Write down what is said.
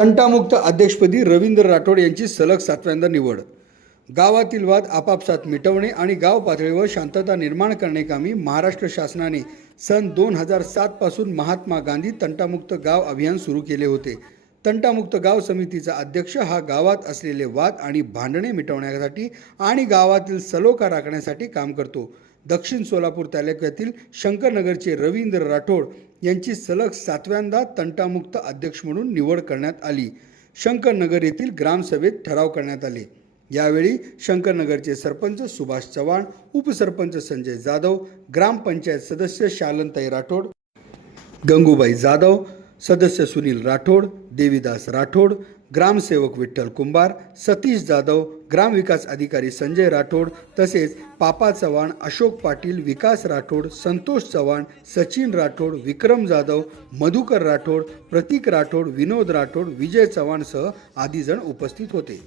तंटामुक्त अध्यक्षपदी रवींद्र राठोड यांची सलग सातव्यांदा निवड. गावातील वाद आपापसात मिटवणे आणि गाव पातळीवर शांतता निर्माण करण्याकामी महाराष्ट्र शासनाने सन दोन हजार सातपासून महात्मा गांधी तंटामुक्त गाव अभियान सुरू केले होते. तंटामुक्त गाव समितीचा अध्यक्ष हा गावात असलेले वाद आणि भांडणे मिटवण्यासाठी आणि गावातील सलोखा राखण्यासाठी काम करतो. दक्षिण सोलापूर तालुक्यातील शंकरनगरचे रवींद्र राठोड यांची सलग सातव्यांदा तंटामुक्त अध्यक्ष म्हणून निवड करण्यात आली. शंकरनगर येथील ग्रामसभेत ठराव करण्यात आले. यावेळी शंकरनगरचे सरपंच सुभाष चव्हाण उपसरपंच संजय जाधव ग्रामपंचायत सदस्य शालनताई राठोड गंगूबाई जाधव सदस्य सुनील राठोड देवीदास राठोड ग्रामसेवक विठ्ठल कुंभार सतीश जाधव ग्रामविकास अधिकारी संजय राठोड तसेच पापा चव्हाण अशोक पाटील विकास राठोड संतोष चव्हाण सचिन राठोड विक्रम जाधव मधुकर राठोड प्रतीक राठोड विनोद राठोड विजय चव्हाणसह आदी जण उपस्थित होते.